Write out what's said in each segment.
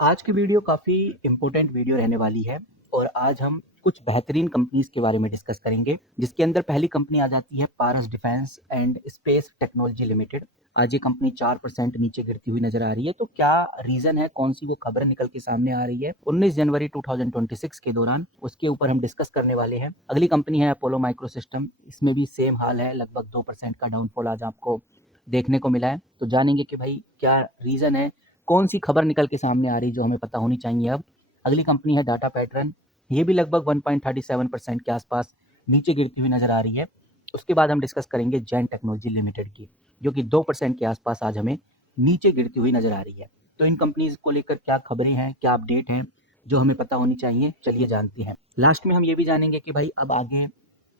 आज की वीडियो काफ़ी इम्पोर्टेंट वीडियो रहने वाली है और आज हम कुछ बेहतरीन कंपनीज के बारे में डिस्कस करेंगे, जिसके अंदर पहली कंपनी आ जाती है Paras defence and space technology limited. आज ये कंपनी 4% नीचे गिरती हुई नजर आ रही है। तो क्या रीजन है, कौन सी वो खबर निकल के सामने आ रही है 19 जनवरी 2026 के दौरान, उसके ऊपर हम डिस्कस करने वाले हैं। अगली कंपनी है अपोलो माइक्रो सिस्टम। इसमें भी सेम हाल है, लगभग 2% का डाउनफॉल आज आपको देखने को मिला है। तो जानेंगे कि भाई क्या रीजन है, कौन सी खबर निकल के सामने आ रही जो हमें पता होनी चाहिए। अब अगली कंपनी है डाटा पैटर्न। ये भी लगभग 1.37% के आसपास नीचे गिरती हुई नजर आ रही है। उसके बाद हम डिस्कस करेंगे जैन टेक्नोलॉजी लिमिटेड की, जो कि 2% के आसपास आज हमें नीचे गिरती हुई नजर आ रही है। तो इन कंपनीज को लेकर क्या खबरें हैं, क्या अपडेट हैं जो हमें पता होनी चाहिए, चलिए जानते हैं। लास्ट में हम ये भी जानेंगे कि भाई अब आगे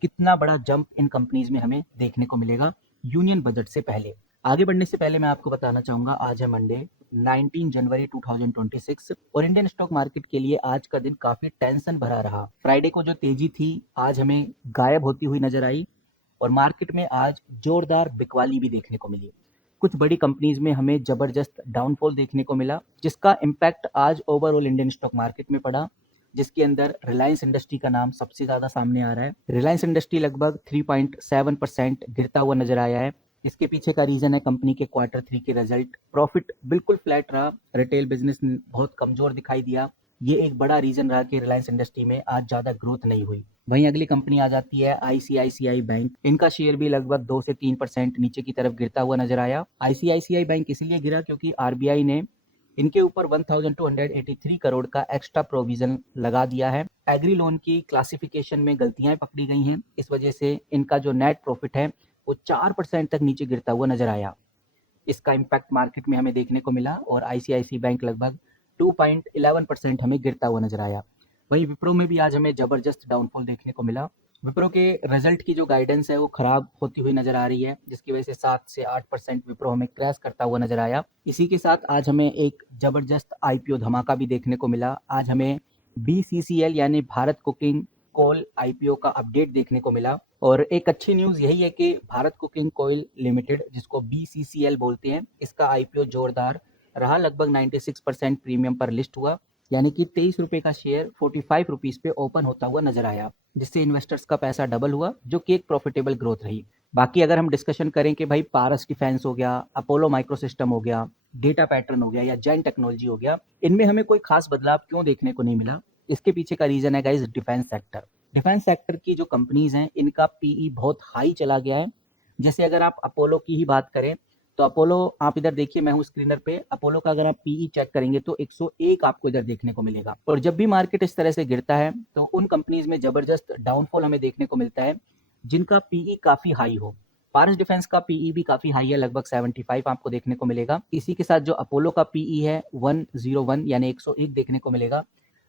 कितना बड़ा जंप इन कंपनीज में हमें देखने को मिलेगा यूनियन बजट से पहले। आगे बढ़ने से पहले मैं आपको बताना चाहूंगा, आज है मंडे 19 जनवरी 2026 और इंडियन स्टॉक मार्केट के लिए आज का दिन काफी टेंशन भरा रहा। फ्राइडे को जो तेजी थी आज हमें गायब होती हुई नजर आई और मार्केट में आज जोरदार बिकवाली भी देखने को मिली। कुछ बड़ी कंपनीज में हमें जबरदस्त डाउनफॉल देखने को मिला, जिसका इम्पैक्ट आज ओवरऑल इंडियन स्टॉक मार्केट में पड़ा, जिसके अंदर रिलायंस इंडस्ट्री का नाम सबसे ज्यादा सामने आ रहा है। रिलायंस इंडस्ट्री लगभग 3.7% गिरता हुआ नजर आया है। इसके पीछे का रीजन है कंपनी के क्वार्टर 3 के रिजल्ट। प्रॉफिट बिल्कुल फ्लैट रहा, रिटेल बिजनेस बहुत कमजोर दिखाई दिया। ये एक बड़ा रीजन रहा कि रिलायंस इंडस्ट्री में आज ज्यादा ग्रोथ नहीं हुई। वहीं अगली कंपनी आ जाती है आईसीआईसीआई बैंक। इनका शेयर भी लगभग 2 से 3% नीचे की तरफ गिरता हुआ नजर आया। आईसीआईसीआई बैंक इसलिए गिरा क्योंकि आरबीआई ने इनके ऊपर 1283 करोड़ का एक्स्ट्रा प्रोविजन लगा दिया है। एग्री लोन की क्लासिफिकेशन में गलतियां पकड़ी गई हैं, इस वजह से इनका जो नेट प्रॉफिट है वो 4% तक नीचे गिरता हुआ नजर आया। इसका इम्पैक्ट मार्केट में हमें देखने को मिला और आईसीआईसी बैंक लगभग 2.11% हमें गिरता हुआ नजर आया। वहीं विप्रो में भी आज हमें जबरदस्त डाउनफॉल देखने को मिला। विप्रो के रिजल्ट की जो गाइडेंस है वो खराब होती हुई नजर आ रही है, जिसकी वजह से 7 से 8% विप्रो हमें क्रैश करता हुआ नजर आया। इसी के साथ आज हमें एक जबरदस्त आईपीओ धमाका भी देखने को मिला। आज हमें बीसीसीएल यानी भारत कुकिंग कोल आईपीओ का अपडेट देखने को मिला। और एक अच्छी न्यूज यही है कि भारत कुकिंग कोयल लिमिटेड, जिसको बीसीसीएल बोलते हैं, इसका आईपीओ जोरदार रहा। लगभग 96% प्रीमियम पर लिस्ट हुआ, यानी कि 23 रुपए का शेयर 45 रुपीज पे ओपन होता हुआ नजर आया, जिससे इन्वेस्टर्स का पैसा डबल हुआ, जो कि एक प्रॉफिटेबल ग्रोथ रही। बाकी अगर हम डिस्कशन करें कि भाई पारस डिफेंस हो गया, अपोलो माइक्रो सिस्टम हो गया, डेटा पैटर्न हो गया या जैन टेक्नोलॉजी हो गया, इनमें हमें कोई खास बदलाव क्यों देखने को नहीं मिला, इसके पीछे का रीजन है guys defence sector. Defence sector की जो कंपनीज हैं इनका पीई बहुत हाई चला गया है। जैसे अगर आप अपोलो की ही बात करें तो अपोलो, आप इधर देखिए, मैं हूं स्क्रीनर पे, अपोलो का अगर आप पीई चेक करेंगे तो 101 आपको इधर देखने को मिलेगा। और जब भी मार्केट इस तरह से गिरता है तो उन कंपनीज में जबरदस्त डाउनफॉल हमें देखने को मिलता है जिनका पीई काफी हाई हो। पारस डिफेंस का पीई भी काफी हाई है, लगभग 75 आपको देखने को मिलेगा। इसी के साथ जो अपोलो का पीई है 101 यानी 101 देखने को मिलेगा।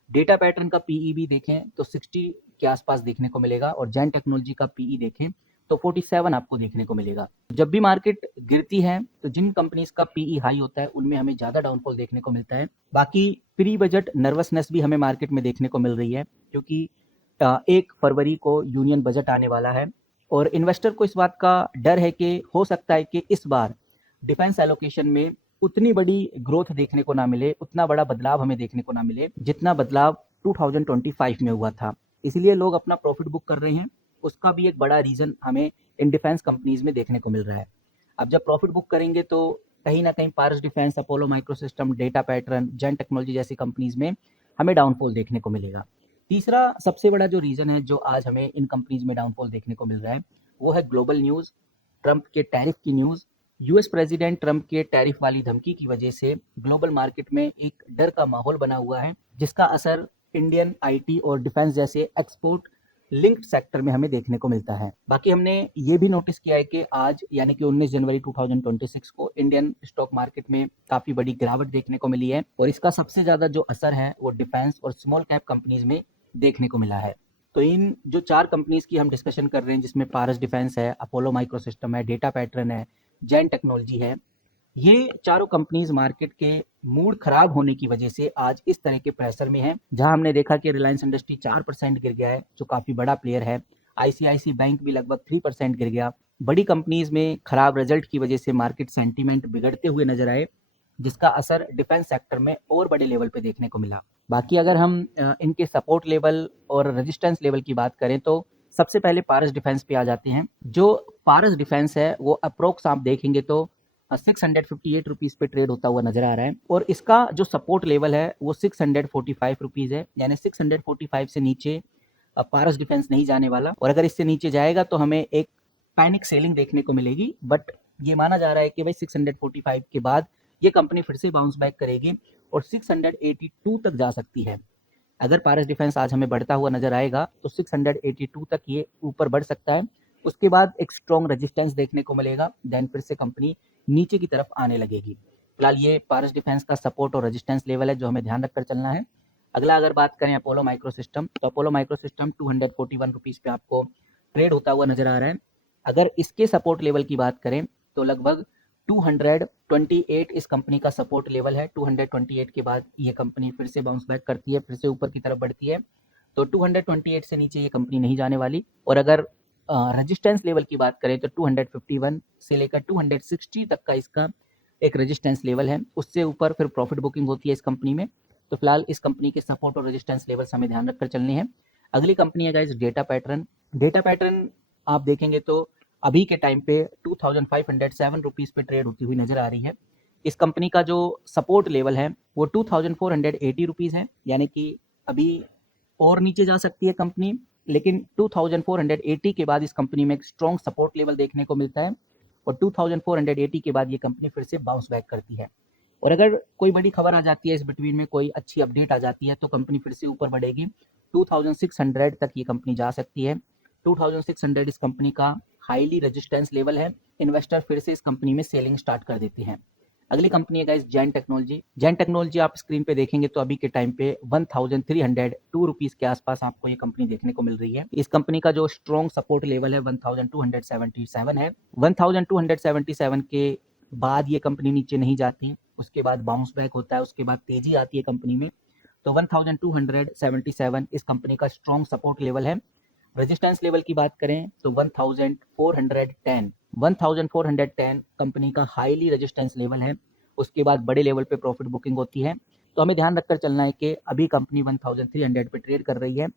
डेटा पैटर्न का पीई भी देखें तो 60 के आसपास देखने को मिलेगा और जैन टेक्नोलॉजी का पीई देखें तो 47 आपको देखने को मिलेगा। जब भी मार्केट गिरती है तो जिन कंपनीज का पीई हाई होता है उनमें हमें ज्यादा डाउनफॉल देखने को मिलता है। बाकी प्री बजट नर्वसनेस भी हमें मार्केट में देखने को मिल रही है, क्योंकि 1 फरवरी को यूनियन बजट आने वाला है और इन्वेस्टर को इस बात का डर है कि हो सकता है कि इस बार डिफेंस एलोकेशन में उतनी बड़ी ग्रोथ देखने को ना मिले, उतना बड़ा बदलाव हमें देखने को ना मिले जितना बदलाव 2025 में हुआ था। इसलिए लोग अपना प्रॉफिट बुक कर रहे हैं। उसका भी एक बड़ा रीजन हमें इन डिफेंस कंपनीज में देखने को मिल रहा है। अब जब प्रॉफिट बुक करेंगे तो कहीं ना कहीं Paras defence, Apollo micro system, data pattern, Jain technology जैसी कंपनीज में हमें डाउनफॉल देखने को मिलेगा। तीसरा सबसे बड़ा जो रीजन है जो आज हमें इन कंपनीज में डाउनफॉल देखने को मिल रहा है वो है ग्लोबल न्यूज, ट्रंप के टैरिफ की न्यूज। यूएस प्रेसिडेंट ट्रंप के टैरिफ वाली धमकी की वजह से ग्लोबल मार्केट में एक डर का माहौल बना हुआ है, जिसका असर इंडियन आईटी और डिफेंस जैसे एक्सपोर्ट लिंक्ड सेक्टर में हमें देखने को मिलता है। बाकी हमने ये भी नोटिस किया है कि आज यानी कि 19 जनवरी 2026 को इंडियन स्टॉक मार्केट में काफी बड़ी गिरावट देखने को मिली है और इसका सबसे ज्यादा जो असर है वो डिफेंस और स्मॉल कैप कंपनीज में देखने को मिला है। तो इन जो 4 कंपनीज की हम डिस्कशन कर रहे हैं, जिसमें पारस डिफेंस है, अपोलो माइक्रो सिस्टम है, डेटा पैटर्न है, जैन टेक्नोलॉजी है, ये चारों कंपनीज मार्केट के मूड खराब होने की वजह से आज इस तरह के प्रेशर में है। जहां हमने देखा कि रिलायंस इंडस्ट्री 4% गिर गया है, जो काफी बड़ा प्लेयर है। आईसीआईसी बैंक भी लगभग 3% गिर गया। बड़ी कंपनीज में खराब रिजल्ट की वजह से मार्केट सेंटीमेंट बिगड़ते हुए नजर आए। जिसका असर डिफेंस सेक्टर में और बड़े लेवल पे देखने को मिला। बाकी अगर हम इनके सपोर्ट लेवल और रेजिस्टेंस लेवल की बात करें तो सबसे पहले पारस डिफेंस पे आ जाते हैं। जो पारस डिफेंस है वो अप्रोक्स आप देखेंगे तो 658 रुपीज़ पे ट्रेड होता हुआ नजर आ रहा है और इसका जो सपोर्ट लेवल है वो 645 रुपीज़ है, यानी 645 से नीचे पारस डिफेंस नहीं जाने वाला और अगर इससे नीचे जाएगा तो हमें एक पैनिक सेलिंग देखने को मिलेगी। बट ये माना जा रहा है कि भाई 645 के बाद ये कंपनी फिर से बाउंस बैक करेगी और 682 तक जा सकती है। अगर पारस डिफेंस आज हमें बढ़ता हुआ नजर आएगा तो 682 तक ये ऊपर बढ़ सकता है। उसके बाद एक स्ट्रॉन्ग रेजिस्टेंस देखने को मिलेगा, देन फिर से कंपनी नीचे की तरफ आने लगेगी। फिलहाल ये पारस डिफेंस का सपोर्ट और रेजिस्टेंस लेवल है जो हमें ध्यान रखकर चलना है। अगला अगर बात करें अपोलो माइक्रो सिस्टम, तो अपोलो माइक्रो सिस्टम 241 रुपीज़ पे आपको ट्रेड होता हुआ नजर आ रहा है। अगर इसके सपोर्ट लेवल की बात करें तो लगभग 228 इस कंपनी का सपोर्ट लेवल है। 228 के बाद ये कंपनी फिर से बाउंस बैक करती है, फिर से ऊपर की तरफ बढ़ती है, तो 228 से नीचे ये कंपनी नहीं जाने वाली। और अगर रेजिस्टेंस लेवल की बात करें तो 251 से लेकर 260 तक का इसका एक रेजिस्टेंस लेवल है, उससे ऊपर फिर प्रॉफिट बुकिंग होती है इस कंपनी में। तो फिलहाल इस कंपनी के सपोर्ट और रेजिस्टेंस लेवल्स हमें ध्यान रखकर चलने हैं। अगली कंपनी है guys data pattern. Data pattern आप देखेंगे तो अभी के टाइम पे 2507 रुपीज़ पे ट्रेड होती हुई नजर आ रही है। इस कंपनी का जो सपोर्ट लेवल है वो 2480 रुपीज़ है, यानी कि अभी और नीचे जा सकती है कंपनी, लेकिन 2480 के बाद इस कंपनी में एक स्ट्रॉन्ग सपोर्ट लेवल देखने को मिलता है और 2480 के बाद ये कंपनी फिर से बाउंस बैक करती है। और अगर कोई बड़ी खबर आ जाती है इस बिटवीन में, कोई अच्छी अपडेट आ जाती है तो कंपनी फिर से ऊपर बढ़ेगी, 2600 तक ये कंपनी जा सकती है। 2600 इस कंपनी का हाईली रेजिस्टेंस लेवल है। इन्वेस्टर फिर से इस कंपनी में सेलिंग स्टार्ट कर देते हैं। अगली कंपनी है guys Jain technology. Jain technology आप स्क्रीन पे देखेंगे तो अभी के टाइम पे 1302 रुपीज़ के आसपास आपको ये कंपनी देखने को मिल रही है। इस कंपनी का जो स्ट्रॉन्ग सपोर्ट लेवल है 1277 है। 1277 के बाद ये कंपनी नीचे नहीं जाती, उसके बाद बाउंस बैक होता है, उसके बाद तेजी आती है कंपनी में। तो 1277 इस कंपनी का स्ट्रॉन्ग सपोर्ट लेवल है। रेजिस्टेंस लेवल की बात करें तो 1410 कंपनी का हाईली रेजिस्टेंस लेवल है। उसके बाद बड़े लेवल पे प्रॉफिट बुकिंग होती है। तो हमें ध्यान रखकर चलना है कि अभी कंपनी 1300 पे ट्रेड कर रही है,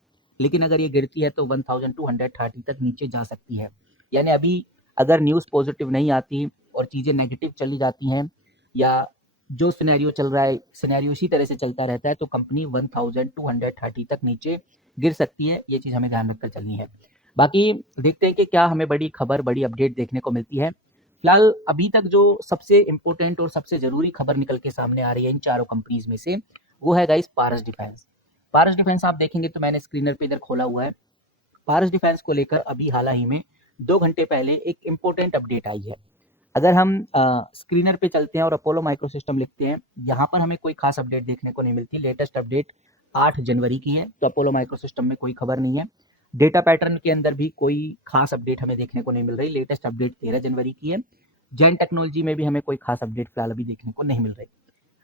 लेकिन अगर ये गिरती है तो 1230 तक नीचे जा सकती है। यानी अभी अगर न्यूज़ पॉजिटिव नहीं आती और चीज़ें नेगेटिव चली जाती हैं या जो सिनेरियो चल रहा है सिनेरियो इसी तरह से चलता रहता है तो कंपनी 1230 तक नीचे गिर सकती है। ये चीज़ हमें ध्यान रखकर चलनी है। बाकी देखते हैं कि क्या हमें बड़ी खबर, बड़ी अपडेट देखने को मिलती है। फिलहाल अभी तक जो सबसे इम्पोर्टेंट और सबसे ज़रूरी खबर निकल के सामने आ रही है इन चारों कंपनीज में से, वो है गाइस पारस डिफेंस। पारस डिफेंस आप देखेंगे तो मैंने स्क्रीनर पे इधर खोला हुआ है। पारस डिफेंस को लेकर अभी हाल ही में 2 घंटे पहले एक इम्पोर्टेंट अपडेट आई है। अगर हम स्क्रीनर पे चलते हैं और अपोलो माइक्रो सिस्टम लिखते हैं, यहाँ पर हमें कोई खास अपडेट देखने को नहीं मिलती। लेटेस्ट अपडेट 8 जनवरी की है, तो अपोलो माइक्रो सिस्टम में कोई खबर नहीं है। डेटा पैटर्न के अंदर भी कोई खास अपडेट हमें देखने को नहीं मिल रही। लेटेस्ट अपडेट 13 जनवरी की है। जैन टेक्नोलॉजी में भी हमें कोई खास अपडेट फिलहाल अभी देखने को नहीं मिल रही।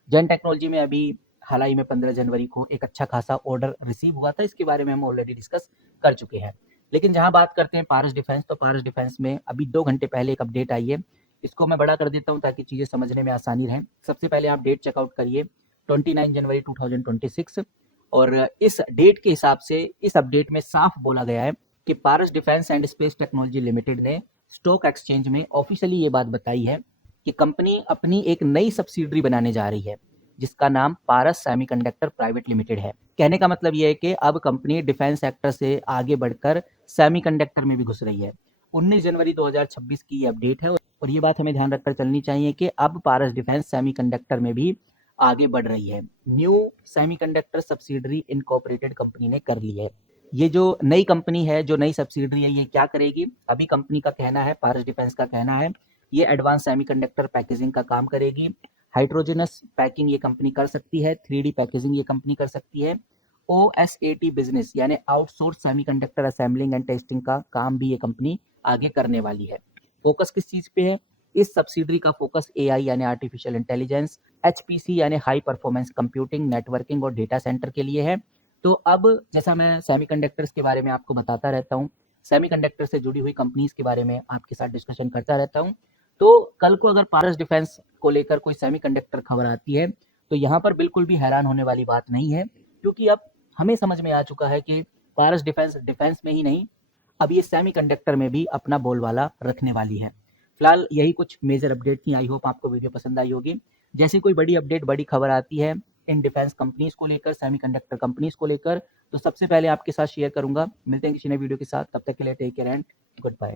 जैन टेक्नोलॉजी में अभी हाल ही में 15 जनवरी को एक अच्छा खासा ऑर्डर रिसीव हुआ था, इसके बारे में हम ऑलरेडी डिस्कस कर चुके हैं। लेकिन जहां बात करते हैं पारस डिफेंस, तो पारस डिफेंस में अभी 2 घंटे पहले एक अपडेट आई है। इसको मैं बड़ा कर देता हूं ताकि चीज़ें समझने में आसानी रहे। सबसे पहले आप डेट चेकआउट करिए 29 जनवरी 2026 और इस डेट के हिसाब से इस अपडेट में साफ बोला गया है कि Paras defence and space technology limited ने स्टॉक एक्सचेंज में ऑफिशियली ये बात बताई है कि कंपनी अपनी एक नई सब्सिडरी बनाने जा रही है जिसका नाम पारस सेमीकंडक्टर प्राइवेट लिमिटेड है। कहने का मतलब यह है कि अब कंपनी डिफेंस सेक्टर से आगे बढ़कर सेमीकंडक्टर में भी घुस रही है। 19 जनवरी 2026 की ये अपडेट है और ये बात हमें ध्यान रखकर चलनी चाहिए कि अब पारस डिफेंस सेमीकंडक्टर में भी आगे बढ़ रही है। New semiconductor subsidiary incorporated company ने कर ली है। ये जो नई कंपनी है, जो नई सब्सिडरी है, ये क्या करेगी? अभी कंपनी का कहना है, पारस डिफेंस का कहना है, ये एडवांस सेमीकंडक्टर पैकेजिंग का काम करेगी। हाइड्रोजनस पैकिंग ये कंपनी कर सकती है, 3D पैकेजिंग ये कंपनी कर सकती है। OSAT बिजनेस यानी outsource semiconductor assembling and testing का काम भी ये कंपनी आगे करने वाली है। फोकस किस चीज पे है? इस सब्सिडरी का फोकस AI यानी आर्टिफिशियल इंटेलिजेंस, HPC यानी हाई परफॉर्मेंस कंप्यूटिंग, नेटवर्किंग और डेटा सेंटर के लिए है। तो अब जैसा मैं सेमीकंडक्टर्स के बारे में आपको बताता रहता हूँ, सेमीकंडक्टर से जुड़ी हुई कंपनीज के बारे में आपके साथ डिस्कशन करता रहता हूँ, तो कल को अगर पारस डिफेंस को लेकर कोई सेमीकंडक्टर खबर आती है तो यहाँ पर बिल्कुल भी हैरान होने वाली बात नहीं है, क्योंकि अब हमें समझ में आ चुका है कि पारस डिफेंस में ही नहीं, अब ये सेमीकंडक्टर में भी अपना बोलबाला रखने वाली है। फिलहाल यही कुछ मेजर अपडेट थी। आई होप आपको वीडियो पसंद आई होगी। जैसे कोई बड़ी अपडेट, बड़ी खबर आती है इन डिफेंस कंपनीज को लेकर, सेमीकंडक्टर कंपनीज को लेकर, तो सबसे पहले आपके साथ शेयर करूंगा। मिलते हैं किसी नए वीडियो के साथ, तब तक के लिए take care and good bye.